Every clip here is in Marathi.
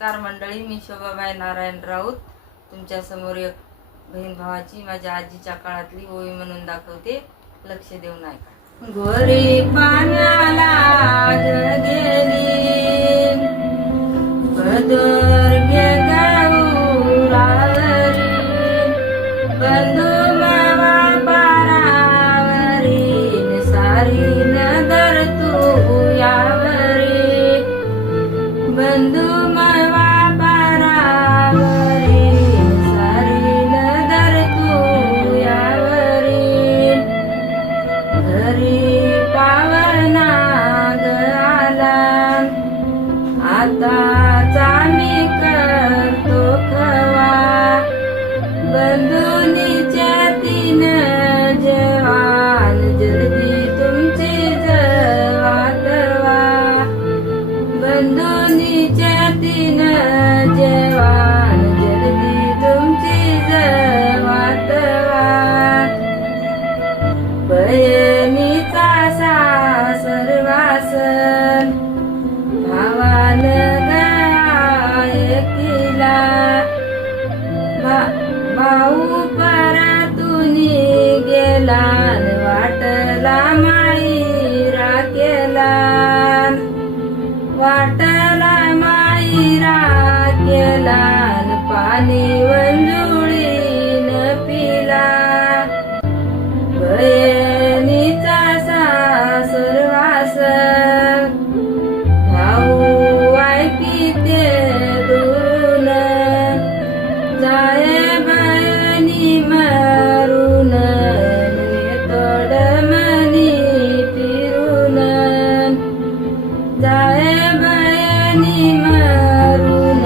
नमस्कार मंडळी, मी शोभाबाई नारायण राऊत तुमच्या समोर एक बहीण भावाची माझ्या आजीच्या काळातली ओवी म्हणून दाखवते. लक्ष देऊन ऐका. गोरी पाण्याला गेली बदर गे गौरावरी बंधू मावा पारावरी सारी नदर तू यावरी बंधू मावा पारावरी सारी नदर तू यावरी घरी पावना ग आला आताचा मी करतो खवा बंधुनीच्या तीन जवान जल्दी तुमची जवातवा बंधुनीच्या तीन जवान जल्दी तुमची जवातवा बहिणीचा सासरवासन भावान गायकीला भाऊ परतुनी गेला वाटला माईरा केला वाटला माईरा केला पाणी वंजुळीन पिला बहिणीचा सासरवास भाऊ ऐकी ते दुरून जाय बहिणी मारून तोडमनी फिरून जाय बहिणी मारून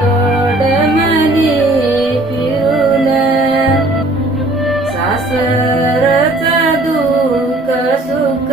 तोडमनी फिरून सासरच दुःख सुख